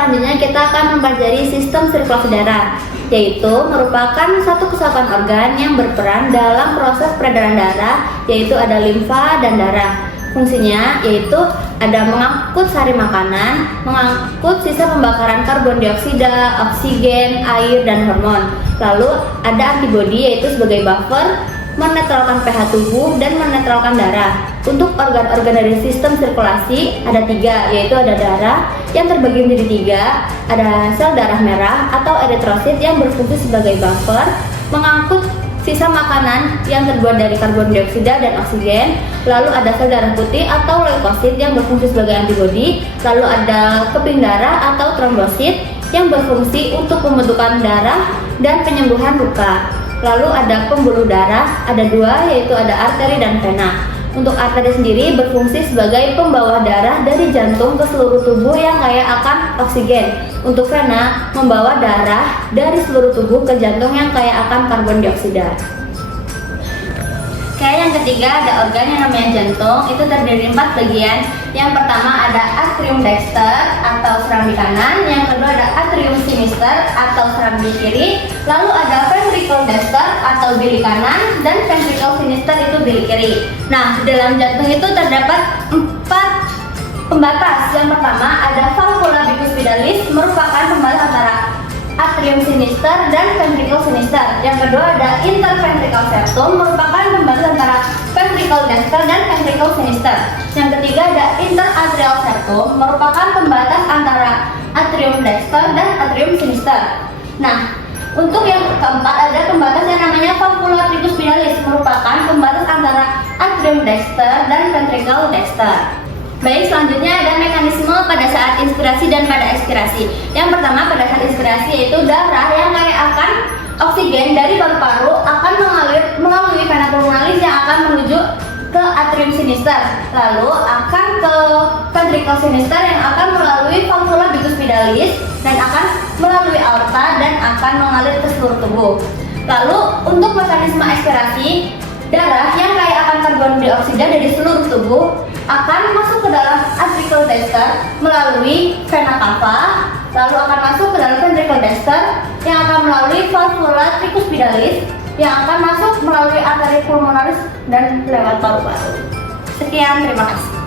selanjutnya kita akan mempelajari sistem sirkulasi darah, yaitu merupakan satu kesatuan organ yang berperan dalam proses peredaran darah, yaitu ada limfa dan darah. Fungsinya yaitu ada mengangkut sari makanan, mengangkut sisa pembakaran karbon dioksida, oksigen, air, dan hormon. Lalu ada antibodi yaitu sebagai buffer, menetralkan pH tubuh dan menetralkan darah. Untuk organ-organ dari sistem sirkulasi ada 3, yaitu ada darah yang terbagi menjadi 3, ada sel darah merah atau eritrosit yang berfungsi sebagai buffer, mengangkut sisa makanan yang terbuat dari karbon dioksida dan oksigen. Lalu ada sel darah putih atau leukosit yang berfungsi sebagai antibodi. Lalu ada keping darah atau trombosit yang berfungsi untuk pembentukan darah dan penyembuhan luka. Lalu ada pembuluh darah, ada 2, yaitu ada arteri dan vena. Untuk arteri sendiri berfungsi sebagai pembawa darah dari jantung ke seluruh tubuh yang kaya akan oksigen. Untuk vena membawa darah dari seluruh tubuh ke jantung yang kaya akan karbon dioksida. Oke, yang ketiga ada organ yang namanya jantung. Itu terdiri dari 4 bagian. Yang pertama ada atrium dexter atau serambi kanan, yang kedua ada atrium sinister atau serambi kiri, lalu ada ventricle dexter atau bilik kanan, dan ventricle sinister itu bilik kiri. Nah, di dalam jantung itu terdapat 4 pembatas. Yang pertama ada valvula bicuspidalis, merupakan pembatas antara atrium sinister dan ventricle sinister. Yang kedua ada interventricle septum, merupakan pembatas antara ventricle dexter dan ventricle sinister. Yang ketiga ada interatrial septum, merupakan pembatas antara atrium dexter dan atrium sinister. Nah, untuk yang keempat ada pembatas yang namanya valvula tricuspidalis, merupakan pembatas antara atrium dexter dan ventricle dexter. Baik, selanjutnya ada mekanisme pada saat inspirasi dan pada ekspirasi. Yang pertama pada saat inspirasi yaitu darah yang kaya akan oksigen dari paru-paru akan mengalir melalui vena pulmonalis yang akan menuju ke atrium sinister, lalu akan ke ventricle sinister yang akan melalui valvula bicuspidalis dan akan melalui aorta dan akan mengalir ke seluruh tubuh. Lalu untuk mekanisme ekspirasi, darah yang kaya akan karbon dioksida dari seluruh tubuh akan masuk ke dalam atrial dexter melalui vena cava, lalu akan masuk ke dalam ventricle dexter yang akan melalui valvula tricuspidalis yang akan masuk melalui arteri pulmonalis dan lewat paru-paru. Sekian, terima kasih.